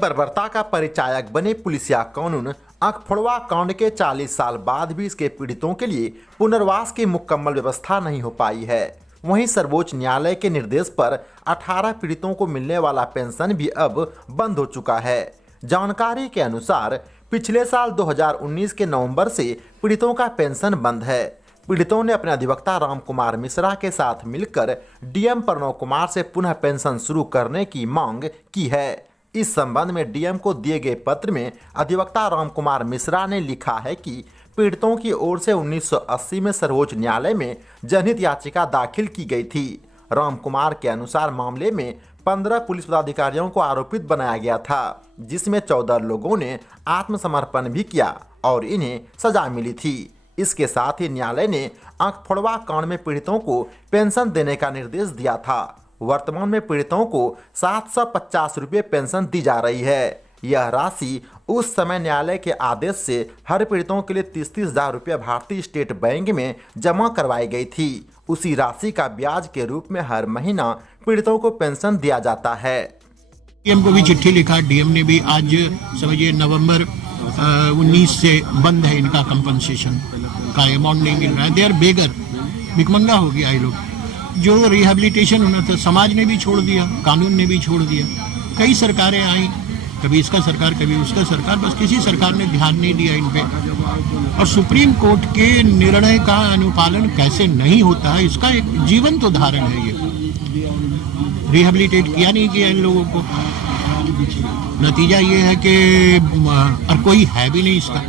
बर्बरता का परिचायक बने पुलिसिया कानून आंखफोड़वा कांड के 40 साल बाद भी इसके पीड़ितों के लिए पुनर्वास की मुकम्मल व्यवस्था नहीं हो पाई है। वहीं सर्वोच्च न्यायालय के निर्देश पर 18 पीड़ितों को मिलने वाला पेंशन भी अब बंद हो चुका है। जानकारी के अनुसार पिछले साल 2019 के नवंबर से पीड़ितों का पेंशन बंद है। पीड़ितों ने अपने अधिवक्ता राम कुमार मिश्रा के साथ मिलकर डीएम प्रणव कुमार से पुनः पेंशन शुरू करने की मांग की है। इस संबंध में डीएम को दिए गए पत्र में अधिवक्ता राम कुमार मिश्रा ने लिखा है कि पीड़ितों की ओर से 1980 में सर्वोच्च न्यायालय में जनहित याचिका दाखिल की गई थी। राम कुमार के अनुसार मामले में 15 पुलिस पदाधिकारियों को आरोपित बनाया गया था, जिसमें 14 लोगों ने आत्मसमर्पण भी किया और इन्हें सजा मिली थी। इसके साथ ही न्यायालय ने आंखफोड़वा कांड में पीड़ितों को पेंशन देने का निर्देश दिया था। वर्तमान में पीड़ितों को 750 रुपये पेंशन दी जा रही है। यह राशि उस समय न्यायालय के आदेश से हर पीड़ितों के लिए 30-30 हजार रुपये भारतीय स्टेट बैंक में जमा करवाई गई थी। उसी राशि का ब्याज के रूप में हर महीना पीड़ितों को पेंशन दिया जाता है। डीएम को भी चिट्ठी लिखा, डीएम ने भी आज समझिए नवंबर 19 से बंद है इनका कंपनसेशन का अमाउंट नहीं मिल रहा है। दे आर बेगर, भिखमंगा हो गया ये लोग। जो रिहेबिलिटेशन होना था समाज ने भी छोड़ दिया, कानून ने भी छोड़ दिया। कई सरकारें आई, कभी इसका सरकार कभी उसका सरकार, बस किसी सरकार ने ध्यान नहीं दिया इन पे। और सुप्रीम कोर्ट के निर्णय का अनुपालन कैसे नहीं होता है, इसका एक जीवंत उदाहरण है ये। रिहेबिलिटेट किया नहीं किया इन लोगों को, नतीजा ये है कि और कोई है भी नहीं इसका।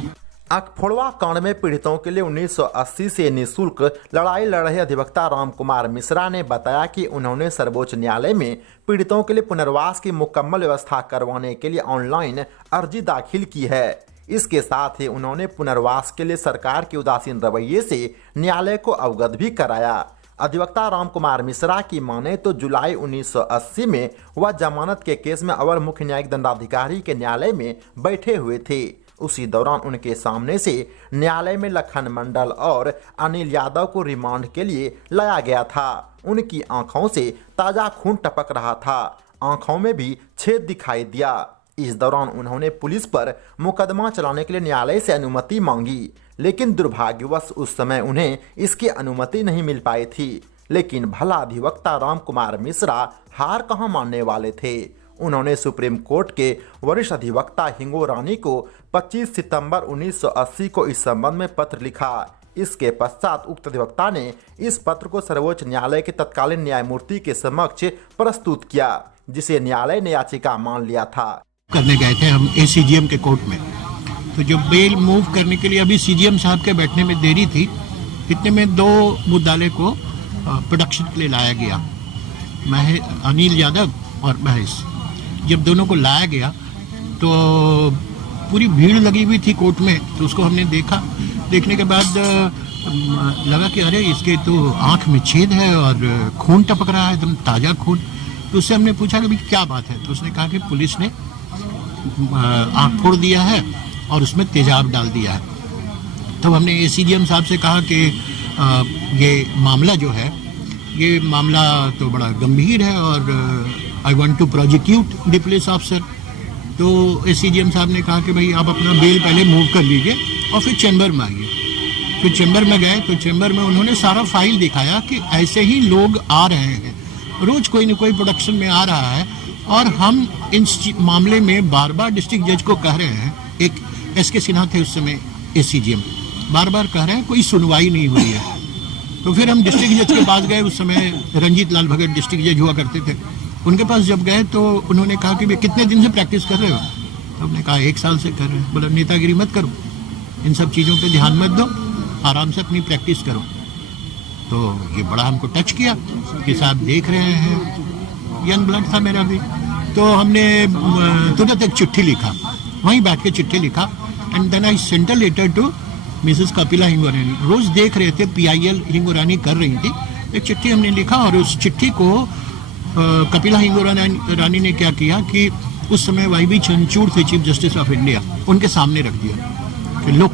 आंखफोड़वा कांड में पीड़ितों के लिए 1980 से निःशुल्क लड़ाई लड़ रहे अधिवक्ता राम कुमार मिश्रा ने बताया कि उन्होंने सर्वोच्च न्यायालय में पीड़ितों के लिए पुनर्वास की मुकम्मल व्यवस्था करवाने के लिए ऑनलाइन अर्जी दाखिल की है। इसके साथ ही उन्होंने पुनर्वास के लिए सरकार के उदासीन रवैये से न्यायालय को अवगत भी कराया। अधिवक्ता राम कुमार मिश्रा की माने तो जुलाई 1980 में वह जमानत के केस में अवर मुख्य न्यायिक दंडाधिकारी के न्यायालय में बैठे हुए थे। उसी दौरान उनके सामने से न्यायालय में लखन मंडल और अनिल यादव को रिमांड के लिए लाया गया था। उनकी आंखों से ताजा खून टपक रहा था, आंखों में भी छेद दिखाई दिया। इस दौरान उन्होंने पुलिस पर मुकदमा चलाने के लिए न्यायालय से अनुमति मांगी, लेकिन दुर्भाग्यवश उस समय उन्हें इसकी अनुमति नहीं मिल पाई थी। लेकिन भला अधिवक्ता राम कुमार मिश्रा हार कहां मानने वाले थे। उन्होंने सुप्रीम कोर्ट के वरिष्ठ अधिवक्ता हिंगोरानी को 25 सितंबर 1980 को इस संबंध में पत्र लिखा। इसके पश्चात उक्त अधिवक्ता ने इस पत्र को सर्वोच्च न्यायालय के तत्कालीन न्यायमूर्ति के समक्ष प्रस्तुत किया, जिसे न्यायालय ने याचिका मान लिया था। करने गए थे हम एसीजीएम के कोर्ट में, तो जो बेल मूव करने के लिए अभी सीजीएम साहब के बैठने में देरी थी, इतने में 2 मुद्दाले को प्रोडक्शन के लिए लाया गया, अनिल यादव और महेश। जब दोनों को लाया गया तो पूरी भीड़ लगी हुई थी कोर्ट में, तो उसको हमने देखा। देखने के बाद लगा कि अरे इसके तो आंख में छेद है और खून टपक रहा है, एकदम ताज़ा खून। तो उससे हमने पूछा कि भाई क्या बात है, तो उसने कहा कि पुलिस ने आंख फोड़ दिया है और उसमें तेजाब डाल दिया है। तो हमने एसीडीएम साहब से कहा कि ये मामला जो है, ये मामला तो बड़ा गंभीर है और I want to prosecute the police officer. तो एसीडीएम साहब ने कहा कि भाई आप अपना बेल पहले मूव कर लीजिए और फिर चैम्बर में आइए। फिर चैम्बर में गए तो चैम्बर में उन्होंने सारा फाइल दिखाया कि ऐसे ही लोग आ रहे हैं, रोज कोई न कोई प्रोडक्शन में आ रहा है, और हम इन मामले में बार बार डिस्ट्रिक्ट जज को कह रहे हैं। एक एस के सिन्हा थे उस समय एसीजीएम, बार बार कह रहे हैं, कोई सुनवाई नहीं हुई है। तो फिर हम डिस्ट्रिक्ट जज के पास गए। उस समय रंजीत लाल भगत डिस्ट्रिक्ट जज हुआ करते थे। उनके पास जब गए तो उन्होंने कहा कि कितने दिन से प्रैक्टिस कर रहे हो? तो हमने कहा 1 साल से कर रहे हैं। बोला नेतागिरी मत करो, इन सब चीज़ों पे ध्यान मत दो, आराम से अपनी प्रैक्टिस करो। तो ये बड़ा हमको टच किया कि साहब देख रहे हैं, यंग ब्लड था मेरा भी। तो हमने तुरंत एक चिट्ठी लिखा, वहीं बैठ के चिट्ठी लिखा, and then I sent a letter to missus Kapila Hingorani. रोज देख रहे थे, PIL हिंगोरानी कर रही थी। एक चिट्ठी हमने लिखा और उस चिट्ठी को कपिला हिंगोरानी ने क्या किया कि उस समय YB चंद्रचूड़ थे चीफ जस्टिस ऑफ इंडिया, उनके सामने रख दिया कि लुक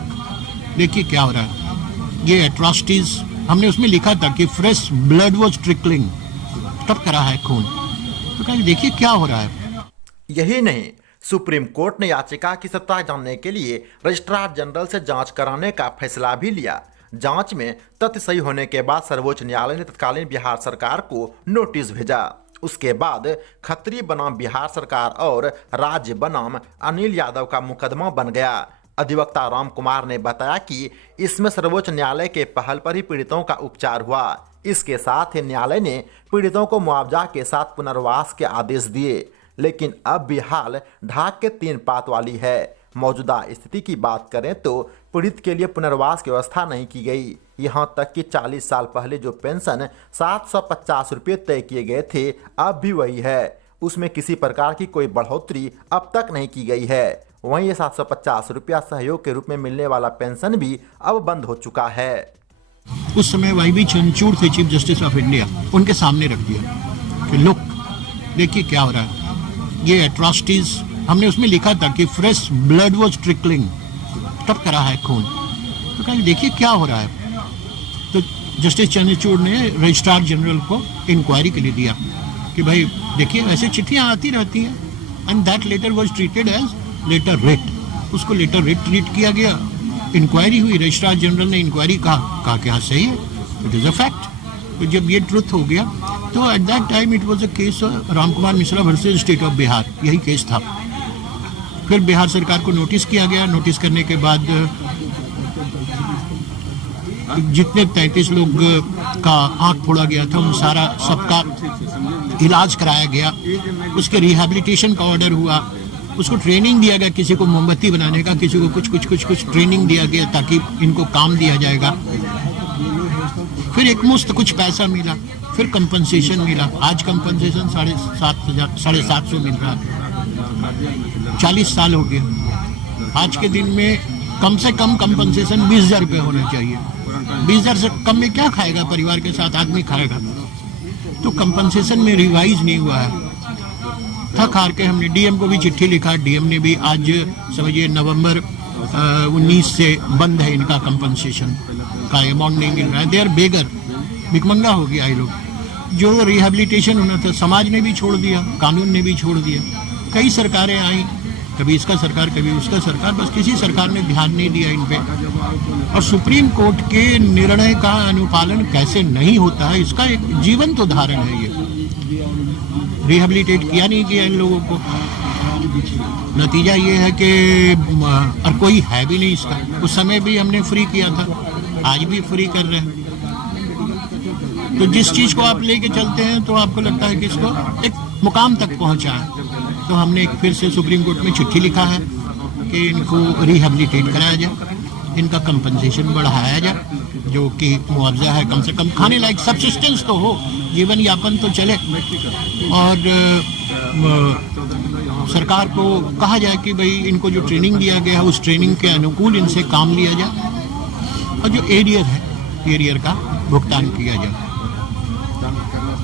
देखिए क्या हो रहा है, ये एट्रॉसिटीज। हमने उसमें लिखा था कि फ्रेश ब्लड वाज ट्रिकलिंग, टपक रहा है खून। तो कहा देखिए क्या हो रहा है। यही नहीं, सुप्रीम कोर्ट ने याचिका की सत्ता जानने के लिए रजिस्ट्रार जनरल से जांच कराने का फैसला भी लिया। जांच में तथ्य सही होने के बाद सर्वोच्च न्यायालय ने तत्कालीन बिहार सरकार को नोटिस भेजा। उसके बाद खत्री बनाम बिहार सरकार और राज्य बनाम अनिल यादव का मुकदमा बन गया। अधिवक्ता राम कुमार ने बताया कि इसमें सर्वोच्च न्यायालय के पहल पर ही पीड़ितों का उपचार हुआ। इसके साथ ही न्यायालय ने पीड़ितों को मुआवजा के साथ पुनर्वास के आदेश दिए, लेकिन अब भी हाल ढाक के 3 पात वाली है। मौजूदा स्थिति की बात करें तो पीड़ित के लिए पुनर्वास की व्यवस्था नहीं की गई। यहां तक कि 40 साल पहले जो पेंशन 750 रुपये तय किए गए थे, अब भी वही है। उसमें किसी प्रकार की कोई बढ़ोतरी अब तक नहीं की गई है। वहीं ये 750 रुपया सहयोग के रूप में मिलने वाला पेंशन भी अब बंद हो चुका है। उस समय वाईबी चंद्रचूड़ थे चीफ जस्टिस ऑफ इंडिया, उनके सामने रख दिया कि लुक देखिए क्या हो रहा है, ये एट्रॉसिटीज हमने उसमें लिखा था कि फ्रेश ब्लड वाज ट्रिकलिंग, टपक रहा है खून। तो कहा देखिए क्या हो रहा है। तो जस्टिस चंद्रचूड़ ने रजिस्ट्रार जनरल को इंक्वायरी के लिए दिया कि भाई देखिए ऐसे चिट्ठियां आती रहती हैं, and that letter was treated as letter writ. उसको लेटर रिट ट्रीट किया गया। इंक्वायरी हुई, रजिस्ट्रार जनरल ने इंक्वायरी कहा कि हाँ सही है, इट इज अ फैक्ट। तो जब ये ट्रुथ हो गया तो at that time it was a case Ram Kumar Mishra versus state of Bihar, यही केस था। फिर बिहार सरकार को नोटिस किया गया। नोटिस करने के बाद जितने 33 लोग का आंख फोड़ा गया था उन सबका इलाज कराया गया। उसके रिहैबिलिटेशन का ऑर्डर हुआ। उसको ट्रेनिंग दिया गया, किसी को मोमबत्ती बनाने का, किसी को कुछ ट्रेनिंग दिया गया ताकि इनको काम दिया जाएगा। फिर एक मुश्त कुछ पैसा मिला, फिर कंपनसेशन मिला। आज कंपनसेशन 750 मिल रहा है। 40 साल हो गए। आज के दिन में कम से कम कंपनसेशन 20,000 रुपये होना चाहिए। 20,000 से कम में क्या खाएगा परिवार के साथ आदमी खाएगा। तो कंपनसेशन में रिवाइज नहीं हुआ है। थक हार के हमने डीएम को भी चिट्ठी लिखा। डीएम ने भी आज समझिए नवंबर 19 से बंद है इनका कंपनसेशन का अमाउंट नहीं मिल रहा है। दे आर बेगर, भिखमंगा हो गया ये लोग। जो रिहैबिलिटेशन होना था समाज ने भी छोड़ दिया, कानून ने भी छोड़ दिया। कई सरकारें आई, कभी इसका सरकार कभी उसका सरकार, बस किसी सरकार ने ध्यान नहीं दिया इन पे। और सुप्रीम कोर्ट के निर्णय का अनुपालन कैसे नहीं होता है इसका एक जीवंत उदाहरण है ये। रिहैबिलिटेट किया नहीं गया इन लोगों को। नतीजा ये है कि और कोई है भी नहीं इसका। उस समय भी हमने फ्री किया था, आज भी फ्री कर रहे हैं। तो जिस चीज को आप लेके चलते हैं तो आपको लगता है कि इसको एक मुकाम तक पहुंचा है। तो हमने एक फिर से सुप्रीम कोर्ट में चिट्ठी लिखा है कि इनको रिहैबिलिटेट कराया जाए, इनका कंपनसेशन बढ़ाया जाए, जो कि मुआवजा है कम से कम खाने लायक सब्सिस्टेंस तो हो, जीवन यापन तो चले। और सरकार को कहा जाए कि भाई इनको जो ट्रेनिंग दिया गया है उस ट्रेनिंग के अनुकूल इनसे काम लिया जाए और जो एरियर है एरियर का भुगतान किया जाए।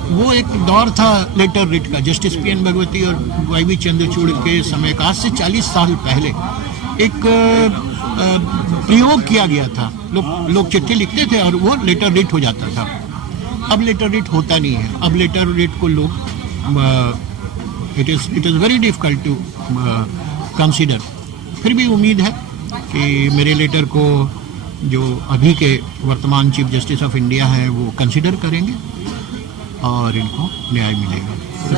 वो एक दौर था लेटर रिट का, जस्टिस पीएन भगवती और वाईबी चंद्रचूड़ के समय का। आज से 40 साल पहले एक प्रयोग किया गया था। लोग चिट्ठी लिखते थे और वो लेटर रिट हो जाता था। अब लेटर रिट होता नहीं है। अब लेटर रिट को लोग it is very difficult to consider. फिर भी उम्मीद है कि मेरे लेटर को जो अभी के वर्तमान चीफ जस्टिस ऑफ इंडिया है वो कंसीडर करेंगे और इनको न्याय मिलेगा।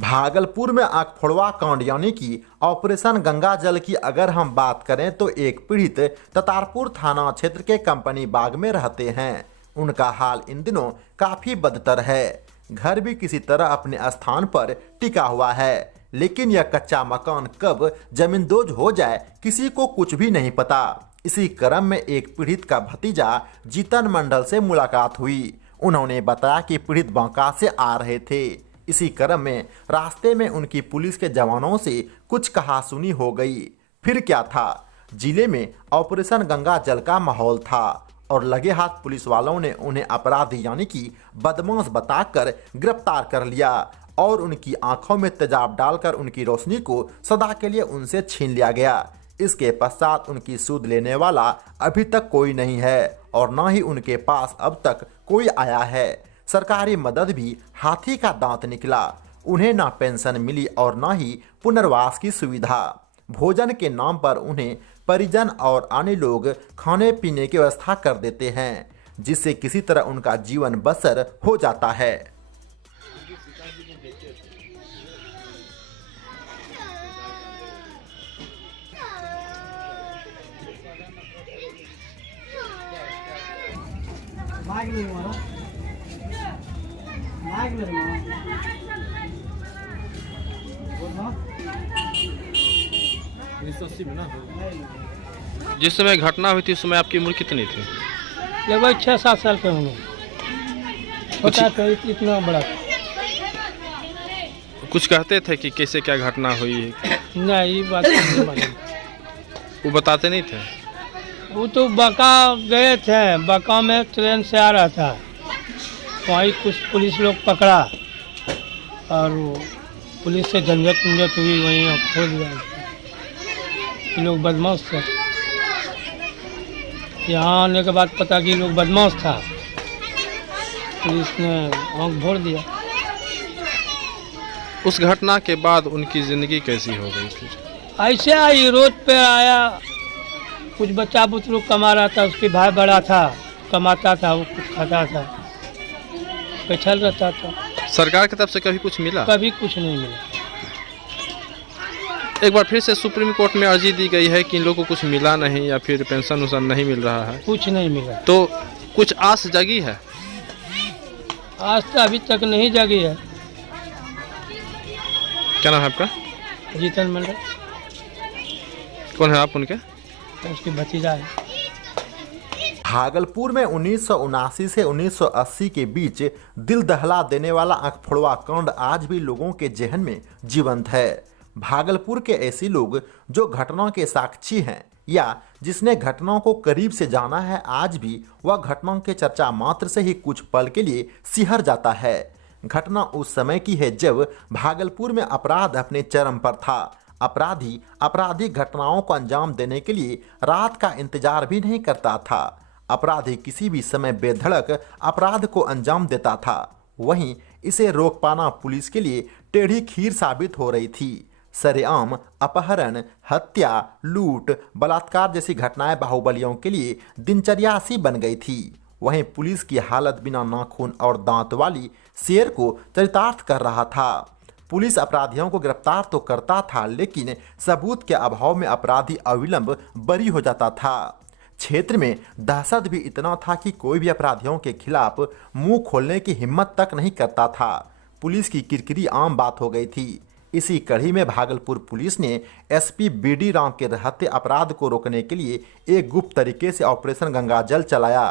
भागलपुर में आंख फोड़वा कांड यानी कि ऑपरेशन गंगा जल की अगर हम बात करें तो एक पीड़ित ततारपुर थाना क्षेत्र के कंपनी बाग में रहते हैं। उनका हाल इन दिनों काफी बदतर है। घर भी किसी तरह अपने स्थान पर टिका हुआ है, लेकिन यह कच्चा मकान कब जमींदोज हो जाए किसी को कुछ भी नहीं पता। इसी क्रम में एक पीड़ित का भतीजा जीतन मंडल से मुलाकात हुई। उन्होंने बताया कि पीड़ित बांका से आ रहे थे। इसी क्रम में रास्ते में उनकी पुलिस के जवानों से कुछ कहासुनी हो गई। फिर क्या था, जिले में ऑपरेशन गंगा जल का माहौल था और लगे हाथ पुलिस वालों ने उन्हें अपराधी यानी कि बदमाश बताकर गिरफ्तार कर लिया और उनकी आंखों में तेजाब डालकर उनकी रोशनी को सदा के लिए उनसे छीन लिया गया। इसके पश्चात उनकी सूद लेने वाला अभी तक कोई नहीं है और न ही उनके पास अब तक कोई आया है। सरकारी मदद भी हाथी का दांत निकला उन्हें ना पेंशन मिली और ना ही पुनर्वास की सुविधा। भोजन के नाम पर उन्हें परिजन और अन्य लोग खाने पीने की व्यवस्था कर देते हैं, जिससे किसी तरह उनका जीवन बसर हो जाता है। जिस समय घटना हुई थी उस समय आपकी उम्र कितनी थी? लगभग 6-7 साल के होंगे। छोटा था, इतना बड़ा था। कुछ कहते थे कि कैसे क्या घटना हुई? नहीं, ये बात नहीं मालूम। वो बताते नहीं थे? वो तो बांका गए थे, बांका में ट्रेन से आ रहा था, वहीं कुछ पुलिस लोग पकड़ा और वो पुलिस से झंझट हुई, वहीं खो दिया। ये लोग बदमाश थे। यहाँ आने के बाद पता कि लोग बदमाश था, पुलिस ने आँख भोर दिया। उस घटना के बाद उनकी ज़िंदगी कैसी हो गई फिर? ऐसे आई, रोड पे आया, कुछ बच्चा बुतरू कमा रहा था, उसके भाई बड़ा था, कमाता था, वो कुछ खाता था, बैठल रहता था। सरकार की तरफ से कभी कुछ मिला? कभी कुछ नहीं मिला। एक बार फिर से सुप्रीम कोर्ट में अर्जी दी गई है कि इन लोगों को कुछ मिला नहीं या फिर पेंशन वेंशन नहीं मिल रहा है। कुछ नहीं मिला। तो कुछ आस जगी है? आज तो अभी तक नहीं जगी है। क्या नाम है आपका? जीतन मंडल। कौन है आप उनके? उसकी भतीजा है। भागलपुर में 1979 से 1980 के बीच दिल दहला देने वाला आंख फोड़वा कांड आज भी लोगों के जहन में जीवंत है। भागलपुर के ऐसे लोग जो घटना के साक्षी हैं या जिसने घटनाओं को करीब से जाना है, आज भी वह घटनाओं के चर्चा मात्र से ही कुछ पल के लिए सिहर जाता है। घटना उस समय की है जब भागलपुर में अपराध अपने चरम पर था। अपराधी आपराधिक घटनाओं को अंजाम देने के लिए रात का इंतजार भी नहीं करता था। अपराधी किसी भी समय बेधड़क अपराध को अंजाम देता था। वहीं इसे रोक पाना पुलिस के लिए टेढ़ी खीर साबित हो रही थी। सरेआम अपहरण, हत्या, लूट, बलात्कार जैसी घटनाएं बाहुबलियों के लिए दिनचर्या सी बन गई थी। वहीं पुलिस की हालत बिना नाखून और दांत वाली शेर को चरितार्थ कर रहा था। पुलिस अपराधियों को गिरफ्तार तो करता था, लेकिन सबूत के अभाव में अपराधी अविलंब बरी हो जाता था। क्षेत्र में दहशत भी इतना था कि कोई भी अपराधियों के खिलाफ मुंह खोलने की हिम्मत तक नहीं करता था। पुलिस की किरकिरी आम बात हो गई थी। इसी कड़ी में भागलपुर पुलिस ने एसपी बीडी राम के रहते अपराध को रोकने के लिए एक गुप्त तरीके से ऑपरेशन गंगाजल चलाया।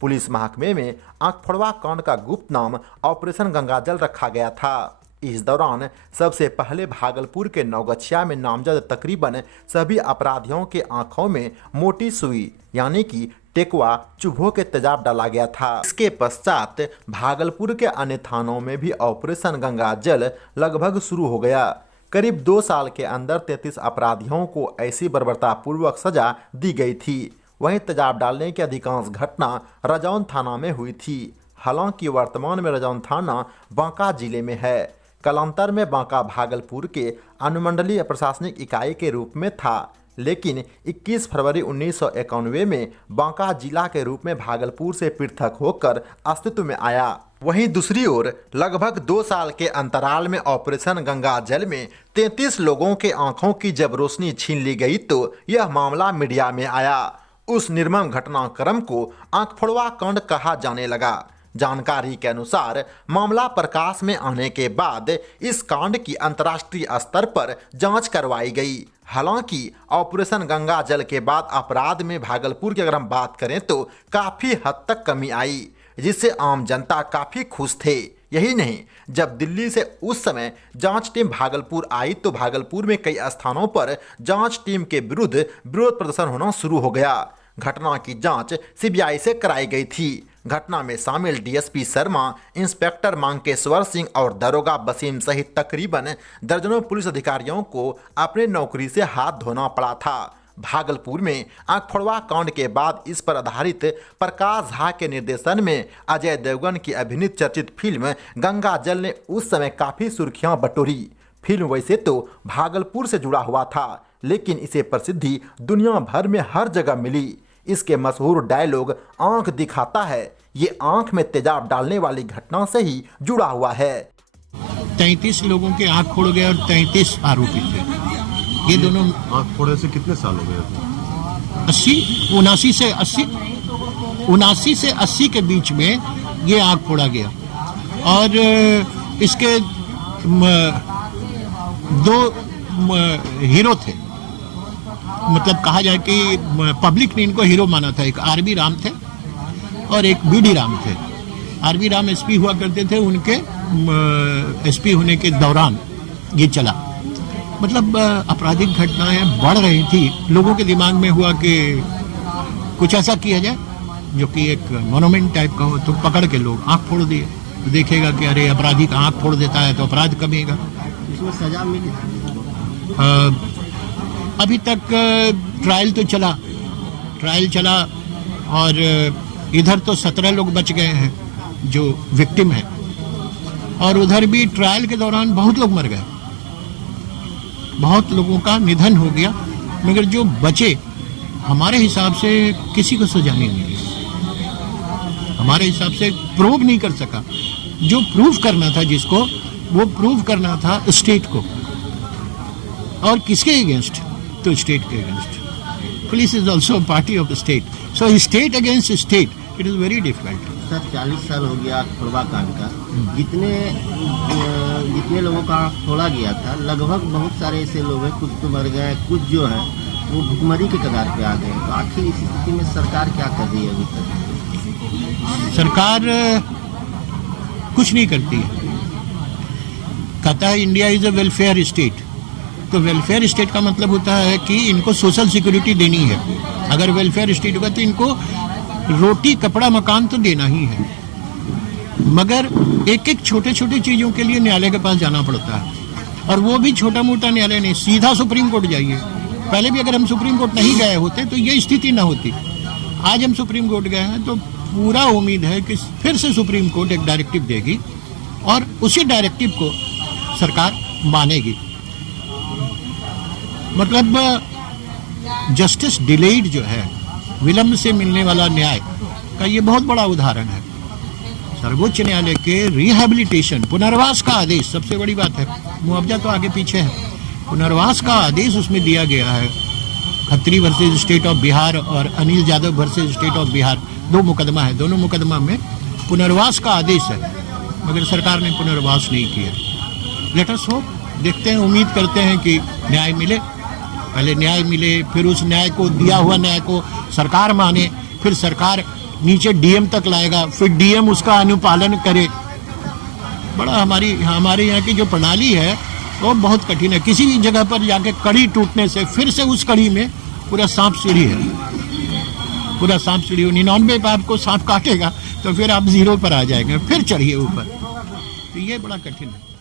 पुलिस महकमे में आंख फोड़वा कांड का गुप्त नाम ऑपरेशन गंगाजल रखा गया था। इस दौरान सबसे पहले भागलपुर के नौगछिया में नामजद तकरीबन सभी अपराधियों के आंखों में मोटी सुई यानी कि टेकुआ चुभो के तेजाब डाला गया था। इसके पश्चात भागलपुर के अन्य थानों में भी ऑपरेशन गंगाजल लगभग शुरू हो गया। करीब 2 साल के अंदर 33 अपराधियों को ऐसी बर्बरतापूर्वक सजा दी गई थी। वहीं तेजाब डालने की अधिकांश घटना रजौन थाना में हुई थी। हालांकि वर्तमान में रजौन थाना बांका जिले में है। कालांतर में बांका भागलपुर के अनुमंडलीय प्रशासनिक इकाई के रूप में था, लेकिन 21 फरवरी 1991 में बांका जिला के रूप में भागलपुर से पृथक होकर अस्तित्व में आया। वहीं दूसरी ओर लगभग 2 साल के अंतराल में ऑपरेशन गंगाजल में 33 लोगों के आंखों की जब रोशनी छीन ली गई तो यह मामला मीडिया में आया। उस निर्मम घटनाक्रम को आंख फोड़वा कांड कहा जाने लगा। जानकारी के अनुसार मामला प्रकाश में आने के बाद इस कांड की अंतर्राष्ट्रीय स्तर पर जांच करवाई गई। हालांकि ऑपरेशन गंगाजल के बाद अपराध में भागलपुर की अगर हम बात करें तो काफ़ी हद तक कमी आई, जिससे आम जनता काफ़ी खुश थे। यही नहीं, जब दिल्ली से उस समय जांच टीम भागलपुर आई तो भागलपुर में कई स्थानों पर जांच टीम के विरुद्ध विरोध प्रदर्शन होना शुरू हो गया। घटना की जांच सीबीआई से कराई गई थी। घटना में शामिल डीएसपी शर्मा, इंस्पेक्टर मांकेश्वर सिंह और दरोगा वसीम सहित तकरीबन दर्जनों पुलिस अधिकारियों को अपने नौकरी से हाथ धोना पड़ा था। भागलपुर में आंख फोड़वा कांड के बाद इस पर आधारित प्रकाश झा के निर्देशन में अजय देवगन की अभिनीत चर्चित फिल्म गंगा जल ने उस समय काफी सुर्खियां बटोरी। फिल्म वैसे तो भागलपुर से जुड़ा हुआ था, लेकिन इसे प्रसिद्धि दुनिया भर में हर जगह मिली। इसके मशहूर डायलॉग आंख दिखाता है, ये आंख में तेजाब डालने वाली घटना से ही जुड़ा हुआ है। 33 लोगों के आंख फोड़ गए और 33 आरोपी थे। ये दोनों आंख फोड़े से कितने साल हो गए? 79 से 80 के बीच में ये आंख फोड़ा गया। और इसके दो हीरो थे, मतलब कहा जाए कि पब्लिक ने इनको हीरो माना था। एक आरबी राम थे और एक बीडी राम थे। आरबी राम एसपी हुआ करते थे, उनके एसपी होने के दौरान ये चला। मतलब आपराधिक घटनाएं बढ़ रही थी। लोगों के दिमाग में हुआ कि कुछ ऐसा किया जाए जो कि एक मोनूमेंट टाइप का हो, तो पकड़ के लोग आंख फोड़ दिए। तो देखेगा कि अरे अपराधी का आंख फोड़ देता है तो अपराध कमेगा। इसमें सजा मिली? अभी तक ट्रायल तो चला और इधर तो 17 लोग बच गए हैं जो विक्टिम है, और उधर भी ट्रायल के दौरान बहुत लोग मर गए, बहुत लोगों का निधन हो गया। मगर जो बचे, हमारे हिसाब से किसी को सजा नहीं मिली। हमारे हिसाब से प्रूव नहीं कर सका। जो प्रूव करना था जिसको, वो प्रूव करना था स्टेट को। और किसके अगेंस्ट? तो स्टेट के against. Police is also party of the state, so state against state, it is very difficult. Sir 40 साल हो गया फोड़वा कांड का। जितने लोगों का फोड़ा गया था, लगभग बहुत सारे ऐसे लोग हैं, कुछ तो मर गए, कुछ जो है वो भुखमरी के कगार पे आ गए। तो आखिर इस स्थिति में सरकार क्या कर रही है अभी तक? सरकार कुछ नहीं करती है। कहता है India is a welfare state. तो वेलफेयर स्टेट का मतलब होता है कि इनको सोशल सिक्योरिटी देनी है। अगर वेलफेयर स्टेट होगा तो इनको रोटी कपड़ा मकान तो देना ही है। मगर एक एक छोटे छोटे चीज़ों के लिए न्यायालय के पास जाना पड़ता है, और वो भी छोटा मोटा न्यायालय नहीं, सीधा सुप्रीम कोर्ट जाइए। पहले भी अगर हम सुप्रीम कोर्ट नहीं गए होते तो ये स्थिति ना होती। आज हम सुप्रीम कोर्ट गए हैं तो पूरा उम्मीद है कि फिर से सुप्रीम कोर्ट एक डायरेक्टिव देगी और उसी डायरेक्टिव को सरकार मानेगी। मतलब जस्टिस डिलेड जो है, विलंब से मिलने वाला न्याय का ये बहुत बड़ा उदाहरण है। सर्वोच्च न्यायालय के रिहैबिलिटेशन, पुनर्वास का आदेश, सबसे बड़ी बात है। मुआवजा तो आगे पीछे है, पुनर्वास का आदेश उसमें दिया गया है। Khatri versus state of Bihar और Anil Yadav versus state of Bihar, 2 मुकदमा है। दोनों मुकदमा में पुनर्वास का आदेश है, मगर सरकार ने पुनर्वास नहीं किया। लेट अस होप, देखते हैं, उम्मीद करते हैं कि न्याय मिले। पहले न्याय मिले, फिर उस न्याय को, दिया हुआ न्याय को सरकार माने, फिर सरकार नीचे डीएम तक लाएगा, फिर डीएम उसका अनुपालन करे। बड़ा हमारे यहाँ की जो प्रणाली है वो बहुत कठिन है। किसी भी जगह पर जाके कड़ी टूटने से फिर से उस कड़ी में पूरा सांप सीढ़ी है, पूरा सांप सीढ़ी। 99 पे आपको सांप काटेगा तो फिर आप 0 पर आ जाएंगे, फिर चढ़िए ऊपर। तो ये बड़ा कठिन है।